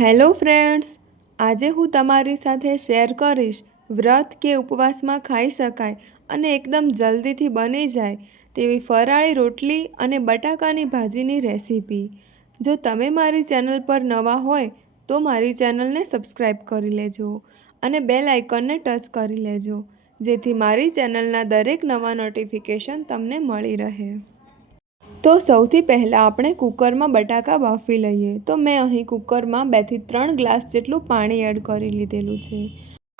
Hello friends, આજે હું તમારી સાથે શેર કરીશ વ્રત કે ઉપવાસમાં ખાઈ શકાય અને એકદમ જલ્દીથી બની જાય તેવી ફરાળી રોટલી અને બટાકાની ભાજીની રેસીપી. જો તમે મારી ચેનલ પર નવા હોય તો મારી ચેનલને સબસ્ક્રાઈબ કરી લેજો અને બેલ આઇકનને ટચ કરી લેજો, જેથી મારી ચેનલના દરેક નવા નોટિફિકેશન તમને મળી રહે. તો સૌથી પહેલાં આપણે કુકરમાં બટાકા બાફી લઈએ. તો મેં અહીં કુકરમાં બેથી ત્રણ ગ્લાસ જેટલું પાણી એડ કરી લીધેલું છે.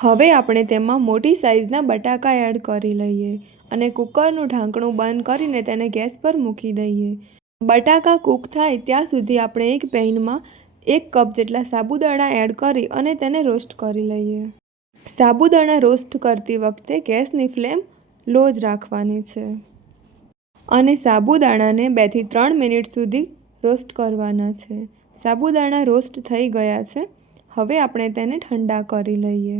હવે આપણે તેમાં મોટી સાઇઝના બટાકા એડ કરી લઈએ અને કુકરનું ઢાંકણું બંધ કરીને તેને ગેસ પર મૂકી દઈએ. બટાકા કૂક થાય ત્યાં સુધી આપણે એક પેનમાં એક કપ જેટલા સાબુદાણા એડ કરી અને તેને રોસ્ટ કરી લઈએ. સાબુદાણા રોસ્ટ કરતી વખતે ગેસની ફ્લેમ લો જ રાખવાની છે. અને સાબુદાણાને બેથી ત્રણ મિનિટ સુધી રોસ્ટ કરવાના છે. સાબુદાણા રોસ્ટ થઈ ગયા છે. હવે આપણે તેને ઠંડા કરી લઈએ.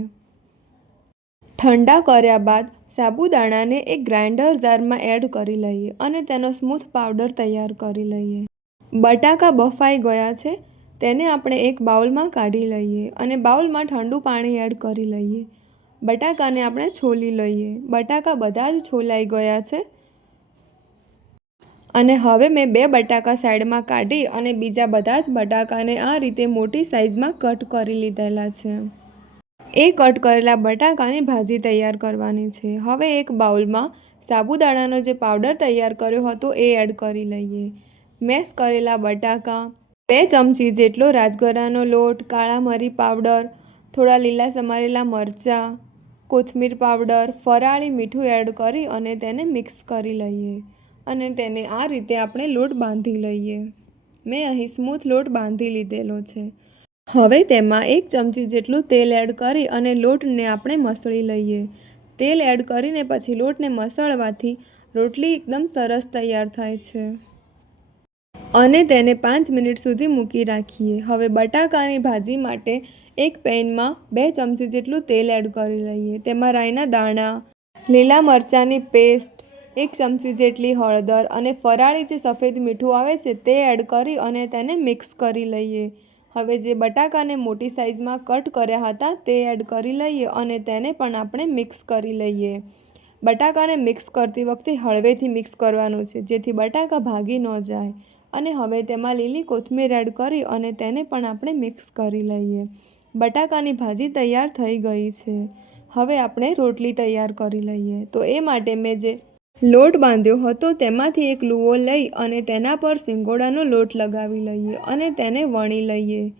ઠંડા કર્યા બાદ સાબુદાણાને એક ગ્રાઇન્ડર જારમાં એડ કરી લઈએ અને તેનો સ્મૂથ પાવડર તૈયાર કરી લઈએ. બટાકા બફાઈ ગયા છે. તેને આપણે એક બાઉલમાં કાઢી લઈએ અને બાઉલમાં ઠંડુ પાણી એડ કરી લઈએ. બટાકાને આપણે છોલી લઈએ. બટાકા બધા જ છોલાઈ ગયા છે. અને હવે મેં બે બટાકા સાઈડમાં કાઢી અને બીજા બધા જ બટાકાને આ રીતે મોટી સાઇઝમાં કટ કરી લીધેલા છે. એ કટ કરેલા બટાકાની ભાજી તૈયાર કરવાની છે. હવે એક બાઉલમાં સાબુદાણાનો જે પાવડર તૈયાર કર્યો હતો એ એડ કરી લઈએ. મેશ કરેલા બટાકા, બે ચમચી જેટલો રાજગરાનો લોટ, કાળા મરી પાવડર, થોડા લીલા સમારેલા મરચાં, કોથમીર પાવડર, ફરાળી મીઠું એડ કરી અને તેને મિક્સ કરી લઈએ. અને તેને આ રીતે આપણે લોટ બાંધી લઈએ. મેં અહીં સ્મૂથ લોટ બાંધી લીધેલો છે. હવે તેમાં એક ચમચી જેટલું તેલ એડ કરી અને લોટને આપણે મસળી લઈએ. તેલ એડ કરીને પછી લોટને મસળવાથી રોટલી એકદમ સરસ તૈયાર થાય છે. અને તેને પાંચ મિનિટ સુધી મૂકી રાખીએ. હવે બટાકાની ભાજી માટે એક પેનમાં બે ચમચી જેટલું તેલ એડ કરી લઈએ. તેમાં રાઈના દાણા, લીલા મરચાંની પેસ્ટ એક ચમચી જેટલી હળદર અને ફરાળી જે સફેદ મીઠું આવે છે તે એડ કરી અને તેને મિક્સ કરી લઈએ. હવે જે બટાકાને મોટી સાઇઝમાં કટ કર્યા હતા તે એડ કરી લઈએ અને તેને પણ આપણે મિક્સ કરી લઈએ. બટાકાને મિક્સ કરતી વખતે હળવેથી મિક્સ કરવાનું છે, જેથી બટાકા ભાગી ન જાય. અને હવે તેમાં લીલી કોથમીર એડ કરી અને તેને પણ આપણે મિક્સ કરી લઈએ. બટાકાની ભાજી તૈયાર થઈ ગઈ છે. હવે આપણે રોટલી તૈયાર કરી લઈએ. તો એ માટે મેં જે લોટ બાંધ્યો હતો, તેમાંથી એક લૂવો લઈ અને તેના પર સિંગોડાનો લોટ લગાવી લઈએ અને તેને વણી લઈએ.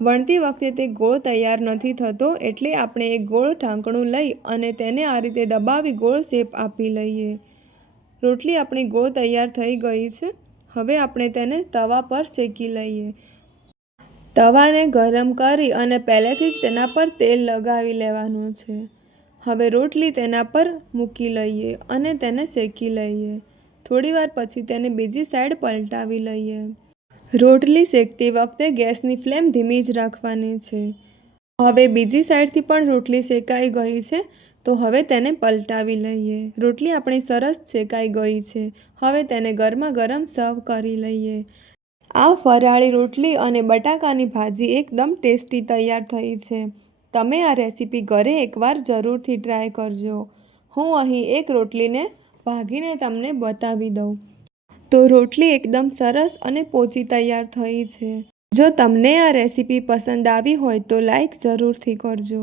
વણતી વખતે તે ગોળ તૈયાર નથી થતો એટલે આપણે એક ગોળ ઢાંકણું લઈ અને તેને આ રીતે દબાવી ગોળ શેપ આપી લઈએ. રોટલી આપણી ગોળ તૈયાર થઈ ગઈ છે. હવે આપણે તેને તવા પર શેકી લઈએ. તવાને ગરમ કરી અને પહેલેથી જ તેના પર તેલ લગાવી લેવાનું છે. હવે રોટલી તેના પર મૂકી લઈએ અને તેને શેકી લઈએ. થોડીવાર પછી તેને બીજી સાઈડ પલટાવી લઈએ. રોટલી શેકતી વખતે ગેસની ફ્લેમ ધીમી જ રાખવાની છે. હવે બીજી સાઈડથી પણ રોટલી શેકાઈ ગઈ છે, તો હવે તેને પલટાવી લઈએ. રોટલી આપણી સરસ શેકાઈ ગઈ છે. હવે તેને ગરમા ગરમ સર્વ કરી લઈએ. આ ફરાળી રોટલી અને બટાકાની ભાજી એકદમ ટેસ્ટી તૈયાર થઈ છે. તમે આ રેસીપી ઘરે એકવાર જરૂરથી ટ્રાય કરજો. હું અહીં એક રોટલીને ભાગીને તમને બતાવી દઉં. તો રોટલી એકદમ સરસ અને પોચી તૈયાર થઈ છે. જો તમને આ રેસીપી પસંદ આવી હોય તો લાઈક જરૂરથી કરજો.